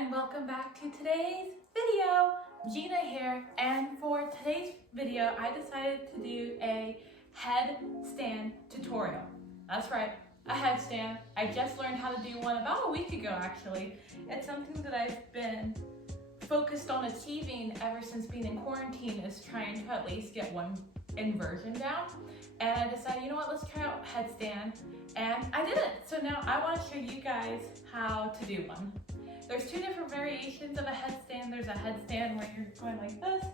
and welcome back to today's video. Gina here, and for today's video I decided to do a headstand tutorial. That's right, a headstand. I just learned how to do one about a week ago actually. It's something that I've been focused on achieving ever since being in quarantine, is trying to at least get one inversion down. And I decided, you know what, let's try out headstand, and I did it. So now I want to show you guys how to do one. There's two different variations of a headstand. There's a headstand where you're going like this,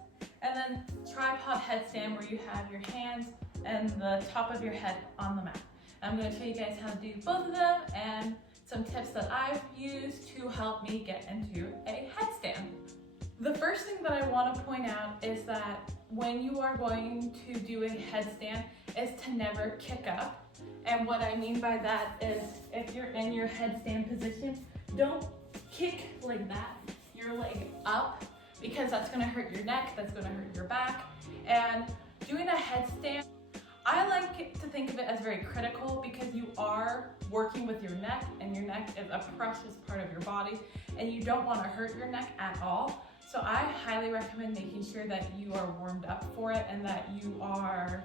and then tripod headstand where you have your hands and the top of your head on the mat. I'm going to show you guys how to do both of them and some tips that I've used to help me get into a headstand. The first thing that I want to point out is that when you are going to do a headstand is to never kick up. And what I mean by that is if you're in your headstand position, don't kick like that, your leg up, because that's going to hurt your neck, that's going to hurt your back. And doing a headstand, I like to think of it as very critical because you are working with your neck, and your neck is a precious part of your body, and you don't want to hurt your neck at all. So I highly recommend making sure that you are warmed up for it and that you are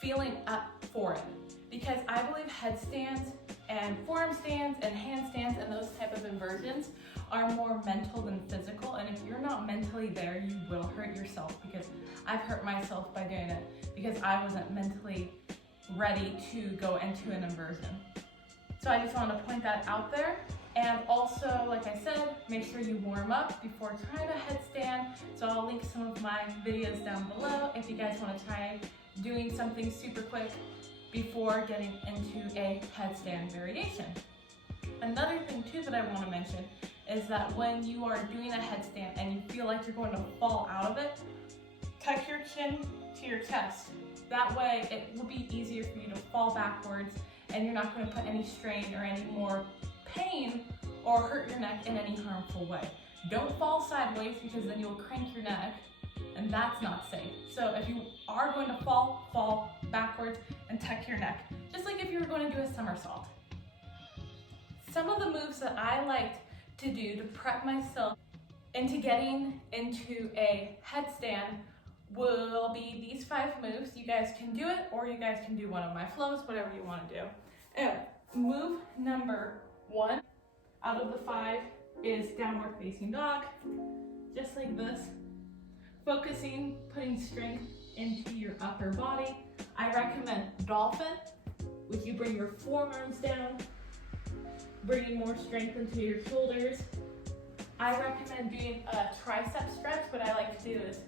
feeling up for it. Because I believe headstands and forearm stands and handstands and those type of inversions are more mental than physical. And if you're not mentally there, you will hurt yourself, because I've hurt myself by doing it because I wasn't mentally ready to go into an inversion. So I just want to point that out there. And also, like I said, make sure you warm up before trying a headstand. So I'll link some of my videos down below if you guys want to try doing something super quick before getting into a headstand variation. Another thing too that I want to mention is that when you are doing a headstand and you feel like you're going to fall out of it, tuck your chin to your chest. That way it will be easier for you to fall backwards, and you're not going to put any strain or any more pain or hurt your neck in any harmful way. Don't fall sideways, because then you'll crank your neck, and that's not safe. So if you are going to fall backwards and tuck your neck, just like if you were going to do a somersault. Some of the moves that I liked to do to prep myself into getting into a headstand will be these 5 moves. You guys can do it, or you guys can do one of my flows, whatever you want to do. And move number 1 out of the 5 is downward facing dog, just like this. Focusing, putting strength into your upper body. I recommend dolphin, which you bring your forearms down, bringing more strength into your shoulders. I recommend doing a tricep stretch. What I like to do is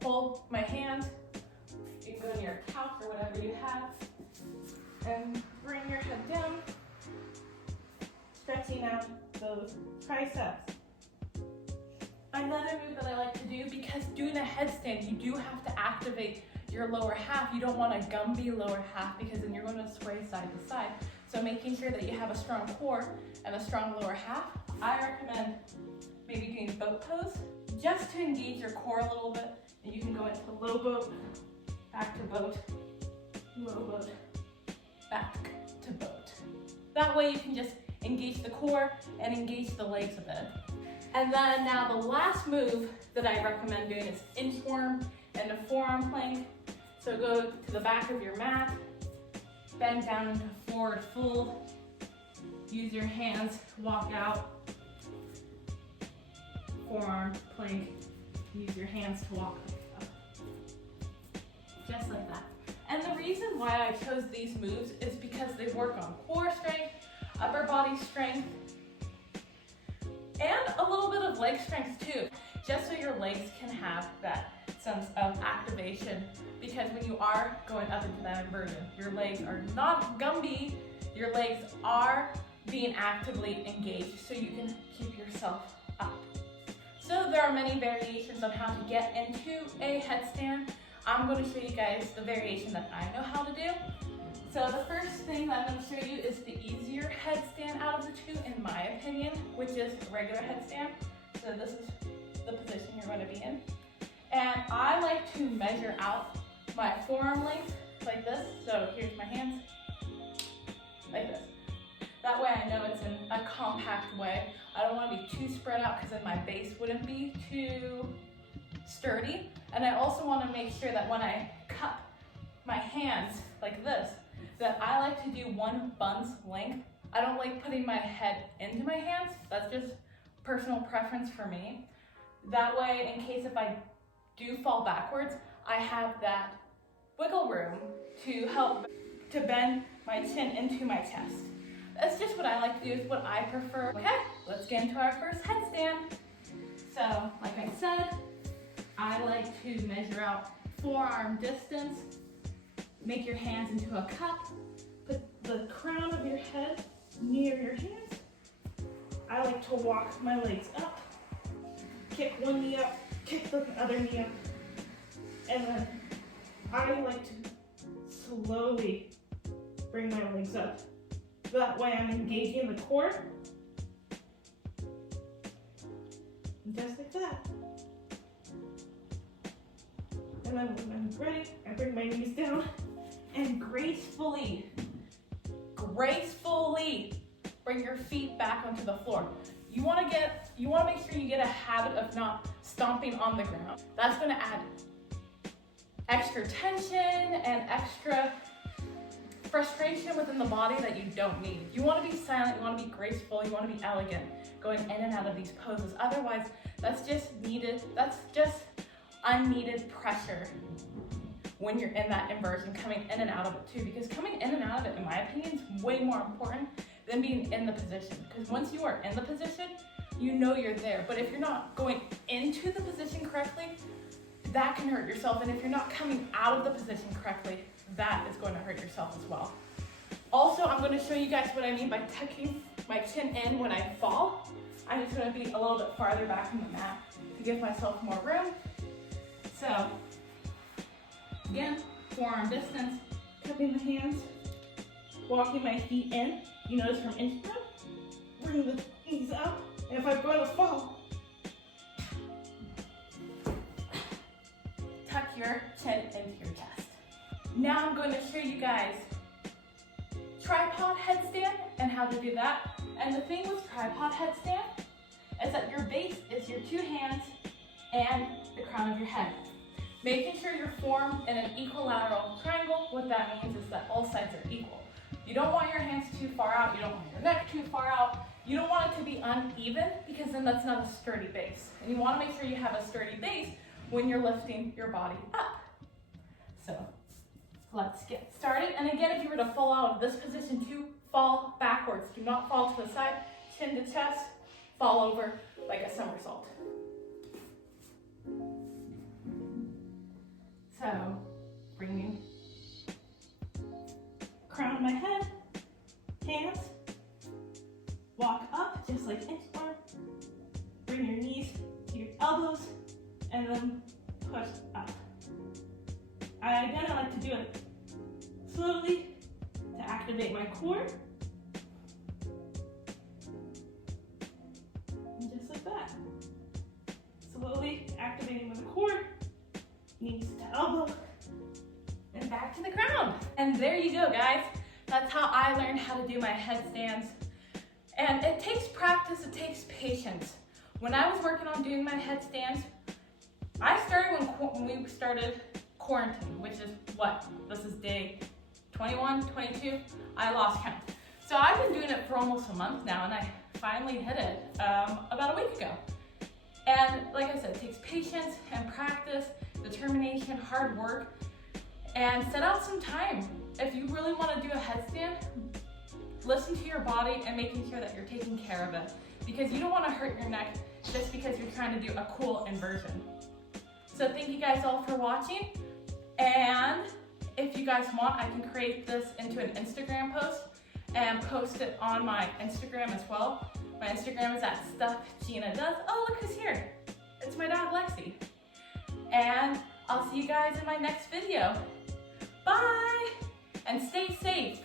hold my hands, you can go on your couch or whatever you have, and bring your head down, stretching out those triceps. Another move that I like to do, because doing a headstand, you do have to activate your lower half. You don't want a Gumby lower half, because then you're going to sway side to side. So making sure that you have a strong core and a strong lower half, I recommend maybe doing boat pose, just to engage your core a little bit. And you can go into low boat, back to boat, low boat, back to boat. That way you can just engage the core and engage the legs a bit. And then now the last move that I recommend doing is inchworm and a forearm plank. So go to the back of your mat, bend down into forward fold, use your hands to walk out, forearm plank, use your hands to walk up, just like that. And the reason why I chose these moves is because they work on core strength, upper body strength, and a little bit of leg strength too, just so your legs can have that sense of activation. Because when you are going up into that inversion, your legs are not Gumby, your legs are being actively engaged, so you can keep yourself up. So there are many variations on how to get into a headstand. I'm going to show you guys the variation that I know how to do. So the first thing that I'm going to show you is the easier headstand out of the two, in my opinion, which is regular headstand. So this is the position you're going to be in. And I like to measure out my forearm length like this. So here's my hands, like this. That way I know it's in a compact way. I don't want to be too spread out because then my base wouldn't be too sturdy. And I also want to make sure that when I cup my hands like this, that I like to do one bun's length. I don't like putting my head into my hands. That's just personal preference for me. That way, in case if I do fall backwards, I have that wiggle room to help to bend my chin into my chest. That's just what I like to do, is what I prefer. Okay, let's get into our first headstand. So, like I said, I like to measure out forearm distance. Make your hands into a cup. Put the crown of your head near your hands. I like to walk my legs up. Kick one knee up, kick the other knee up. And then I like to slowly bring my legs up. That way I'm engaging the core. Just like that. And then when I'm ready, I bring my knees down and gracefully bring your feet back onto the floor. You want to make sure you get a habit of not stomping on the ground. That's going to add extra tension and extra frustration within the body that you don't need. You want to be silent, you want to be graceful, you want to be elegant, going in and out of these poses. Otherwise, that's just unneeded pressure when you're in that inversion, coming in and out of it too. Because coming in and out of it, in my opinion, is way more important than being in the position. Because once you are in the position, you know you're there. But if you're not going into the position correctly, that can hurt yourself. And if you're not coming out of the position correctly, that is going to hurt yourself as well. Also, I'm going to show you guys what I mean by tucking my chin in when I fall. I'm just going to be a little bit farther back from the mat to give myself more room. So, again, forearm distance, cupping the hands, walking my feet in. You notice from Instagram, bring the knees up, and if I'm going to fall, tuck your chin into your chest. Now I'm going to show you guys tripod headstand and how to do that. And the thing with tripod headstand is that your base is your two hands and the crown of your head. Making sure you're formed in an equilateral triangle. What that means is that all sides are equal. You don't want your hands too far out, you don't want your neck too far out. You don't want it to be uneven because then that's not a sturdy base. And you want to make sure you have a sturdy base when you're lifting your body up. So let's get started. And again, if you were to fall out of this position too, fall backwards. Do not fall to the side, chin to chest, fall over like a somersault. So, bringing crown of my head, hands, walk up just like inchworm, bring your knees to your elbows, and then push up. I like to do it slowly to activate my core. And just like that. Slowly activating my core. Knees to elbow, and back to the ground. And there you go, guys. That's how I learned how to do my headstands. And it takes practice, it takes patience. When I was working on doing my headstands, I started when we started quarantine, which is what? This is day 21, 22. I lost count. So I've been doing it for almost a month now, and I finally hit it about a week ago. And like I said, it takes patience and practice, determination, hard work, and set out some time. If you really want to do a headstand, listen to your body and making sure that you're taking care of it, because you don't want to hurt your neck just because you're trying to do a cool inversion. So thank you guys all for watching, and if you guys want, I can create this into an Instagram post and post it on my Instagram as well. My Instagram is at StuffGinaDoes. Oh, look who's here. It's my dog, Lexi. And I'll see you guys in my next video. Bye! And stay safe.